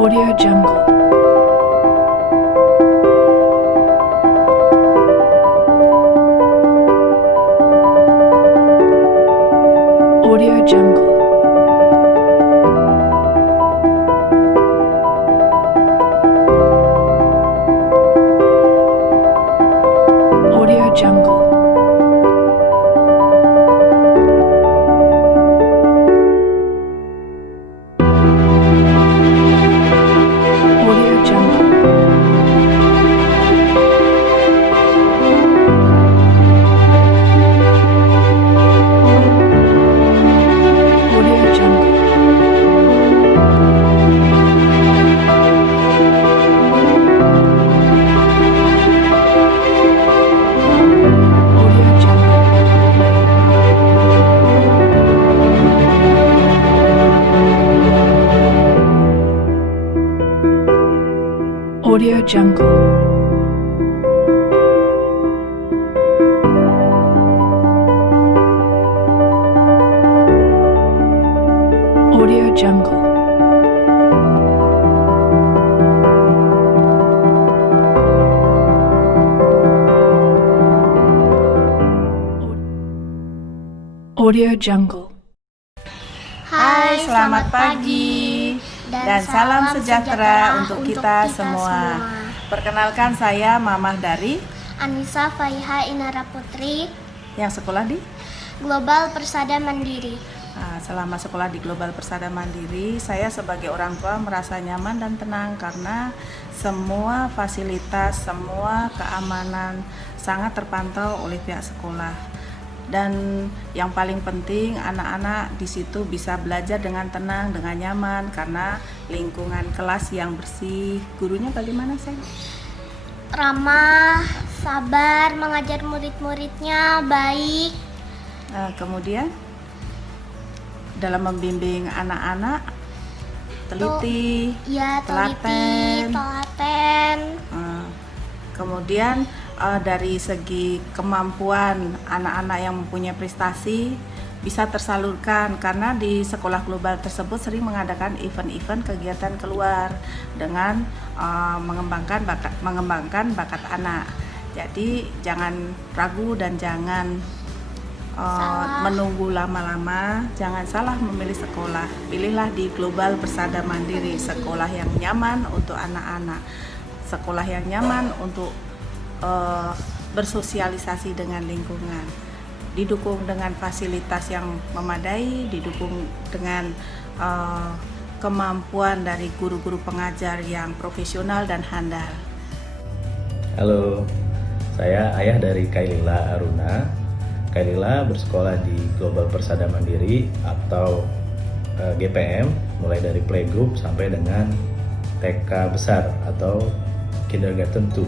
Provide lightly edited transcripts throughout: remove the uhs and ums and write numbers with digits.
Audio Jungle. Audio Jungle. Audio Jungle. Audio Jungle. Audio Jungle. Audio Jungle. Audio Jungle. Audio Jungle. Audio Jungle. Hai, selamat pagi dan salam sejahtera untuk kita semua. Perkenalkan, saya Mamah dari Anissa Faiha Inara Putri, yang sekolah di Global Persada Mandiri. selama sekolah di Global Persada Mandiri, saya sebagai orang tua merasa nyaman dan tenang karena semua fasilitas, semua keamanan sangat terpantau oleh pihak sekolah. Dan yang paling penting, anak-anak di situ bisa belajar dengan tenang, dengan nyaman karena lingkungan kelas yang bersih. Gurunya bagaimana, sayang? Ramah, sabar, mengajar murid-muridnya baik. Kemudian dalam membimbing anak-anak teliti, Teliti, telaten. Kemudian dari segi kemampuan anak-anak yang mempunyai prestasi bisa tersalurkan karena di sekolah global tersebut sering mengadakan event-event kegiatan keluar dengan mengembangkan bakat anak. Jadi jangan ragu dan jangan menunggu lama-lama, jangan salah memilih sekolah. Pilihlah di Global Persada Mandiri, sekolah yang nyaman untuk anak-anak, sekolah yang nyaman untuk bersosialisasi dengan lingkungan, didukung dengan fasilitas yang memadai, didukung dengan kemampuan dari guru-guru pengajar yang profesional dan handal. Halo, saya ayah dari Kailila Aruna. Kailila bersekolah di Global Persada Mandiri atau GPM, mulai dari playgroup sampai dengan TK besar atau Kindergarten 2.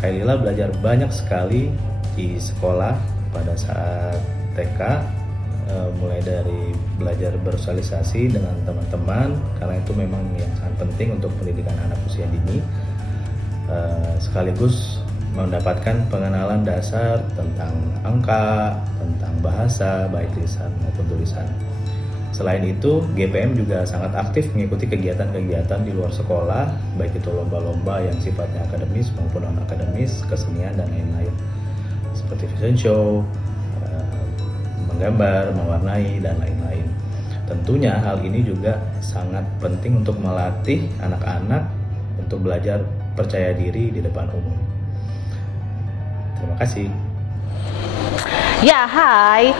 Kailila belajar banyak sekali di sekolah pada saat TK, mulai dari belajar bersosialisasi dengan teman-teman karena itu memang yang sangat penting untuk pendidikan anak usia dini, sekaligus mendapatkan pengenalan dasar tentang angka, tentang bahasa baik lisan maupun tulisan. Selain itu, GPM juga sangat aktif mengikuti kegiatan-kegiatan di luar sekolah, baik itu lomba-lomba yang sifatnya akademis maupun non-akademis, kesenian dan lain-lain. Seperti fashion show, menggambar, mewarnai, dan lain-lain. Tentunya hal ini juga sangat penting untuk melatih anak-anak untuk belajar percaya diri di depan umum. Terima kasih. Ya, hai,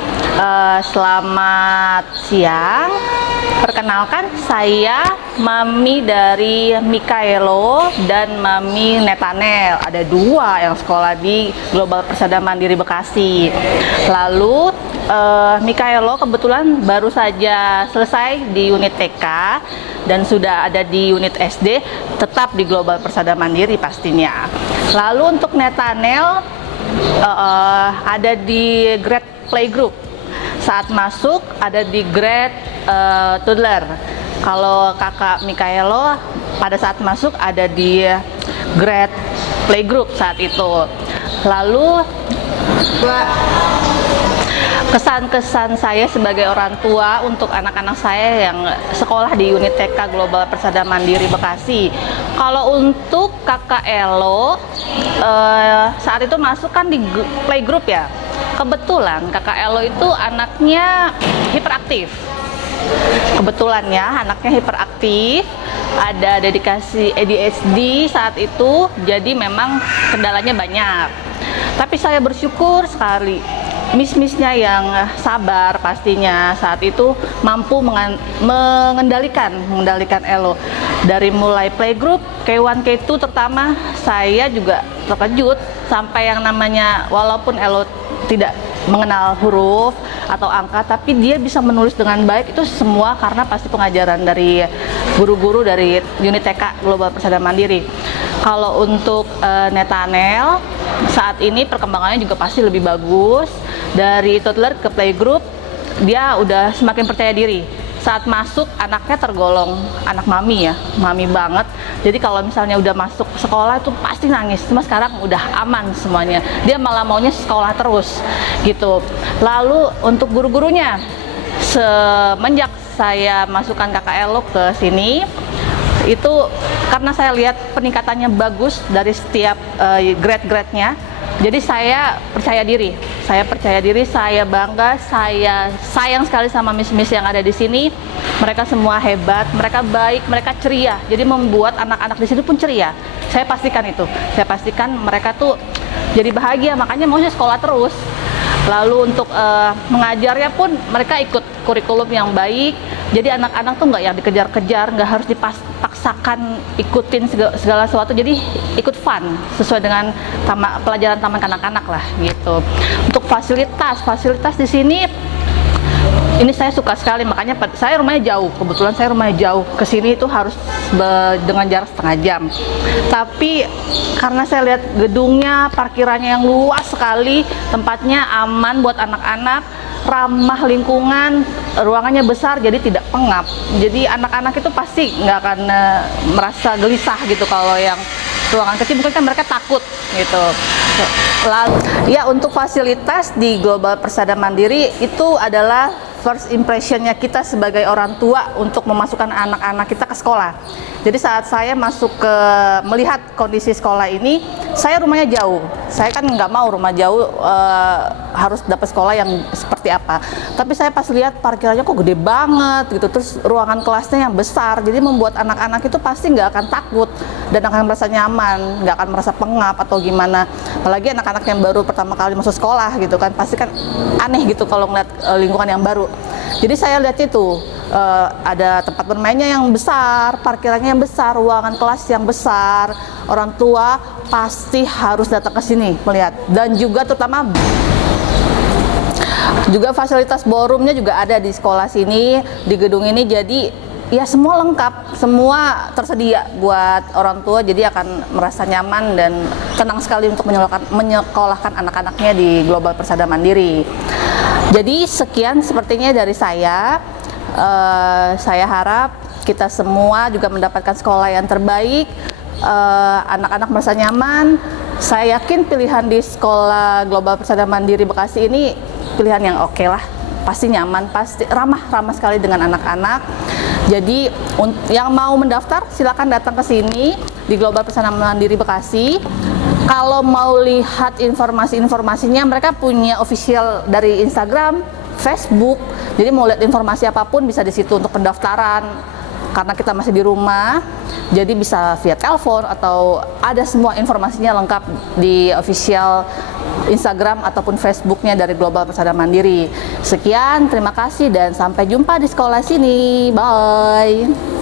selamat siang. Perkenalkan, saya Mami dari Mikaelo dan Mami Netanel. Ada dua yang sekolah di Global Persada Mandiri Bekasi. Lalu Mikaelo kebetulan baru saja selesai di unit TK dan sudah ada di unit SD, tetap di Global Persada Mandiri pastinya. Lalu untuk Netanel ada di grade playgroup. Saat masuk ada di grade toddler. Kalau kakak Mikaelo pada saat masuk ada di grade playgroup saat itu. Lalu kesan-kesan saya sebagai orang tua untuk anak-anak saya yang sekolah di unit TK Global Persada Mandiri Bekasi. Kalau untuk kakak Elo, saat itu masuk kan di playgroup ya. Kebetulan kakak Elo itu anaknya hiperaktif. Kebetulan ya, anaknya hiperaktif, ada dedikasi ADHD saat itu, jadi memang kendalanya banyak. Tapi saya bersyukur sekali, miss-missnya yang sabar pastinya saat itu mampu mengendalikan Elo. Dari mulai playgroup, K1, K2 terutama, saya juga terkejut sampai yang namanya, walaupun Elo tidak mengenal huruf atau angka, tapi dia bisa menulis dengan baik, itu semua karena pasti pengajaran dari guru-guru dari unit TK Global Persada Mandiri. Kalau untuk Netanel, saat ini perkembangannya juga pasti lebih bagus. Dari toddler ke playgroup, dia udah semakin percaya diri. Saat masuk, anaknya tergolong anak mami ya, mami banget. Jadi kalau misalnya udah masuk sekolah itu pasti nangis. Cuma sekarang udah aman semuanya. Dia malah maunya sekolah terus gitu. Lalu untuk guru-gurunya, semenjak saya masukkan kakak Elo ke sini, itu karena saya lihat peningkatannya bagus dari setiap grade-grade-nya. Jadi saya percaya diri, saya bangga, saya sayang sekali sama miss-miss yang ada di sini. Mereka semua hebat, mereka baik, mereka ceria. Jadi membuat anak-anak di sini pun ceria. Saya pastikan itu. Saya pastikan mereka tuh jadi bahagia, makanya maunya sekolah terus. Lalu untuk mengajarnya pun mereka ikut kurikulum yang baik. Jadi anak-anak tuh nggak yang dikejar-kejar, nggak harus dipaksakan ikutin segala sesuatu. Jadi ikut fun sesuai dengan pelajaran taman kanak-kanak lah gitu. Untuk fasilitas di sini, ini saya suka sekali, makanya saya rumahnya jauh. Kebetulan saya rumahnya jauh, ke sini itu harus dengan jarak setengah jam. Tapi karena saya lihat gedungnya, parkirannya yang luas sekali, tempatnya aman buat anak-anak, ramah lingkungan, ruangannya besar, jadi tidak pengap. Jadi anak-anak itu pasti nggak akan merasa gelisah gitu. Kalau yang ruangan kecil mungkin kan mereka takut gitu. Lalu ya, untuk fasilitas di Global Persada Mandiri itu adalah first impressionnya kita sebagai orang tua untuk memasukkan anak-anak kita ke sekolah. Jadi saat saya masuk ke melihat kondisi sekolah ini, saya rumahnya jauh. Saya kan nggak mau rumah jauh harus dapat sekolah yang seperti apa. Tapi saya pas lihat parkirannya kok gede banget gitu. Terus ruangan kelasnya yang besar. Jadi membuat anak-anak itu pasti nggak akan takut dan akan merasa nyaman, nggak akan merasa pengap atau gimana. Apalagi anak-anak yang baru pertama kali masuk sekolah gitu kan, pasti kan aneh gitu kalau ngeliat lingkungan yang baru. Jadi saya lihat itu ada tempat bermainnya yang besar, parkirannya yang besar, ruangan kelas yang besar. Orang tua pasti harus datang ke sini melihat. Dan juga terutama juga fasilitas ballroomnya juga ada di sekolah sini, di gedung ini. Jadi ya semua lengkap, semua tersedia buat orang tua. Jadi akan merasa nyaman dan tenang sekali untuk menyekolahkan anak-anaknya di Global Persada Mandiri. Jadi sekian sepertinya dari saya. Saya harap kita semua juga mendapatkan sekolah yang terbaik, anak-anak merasa nyaman. Saya yakin pilihan di sekolah Global Persada Mandiri Bekasi ini pilihan yang oke lah, pasti nyaman, pasti ramah sekali dengan anak-anak. Jadi yang mau mendaftar silakan datang ke sini di Global Persada Mandiri Bekasi. Kalau mau lihat informasinya, mereka punya official dari Instagram, Facebook. Jadi mau lihat informasi apapun bisa di situ untuk pendaftaran. Karena kita masih di rumah, jadi bisa via telepon atau ada semua informasinya lengkap di official Instagram ataupun Facebooknya dari Global Persada Mandiri. Sekian, terima kasih dan sampai jumpa di sekolah sini. Bye.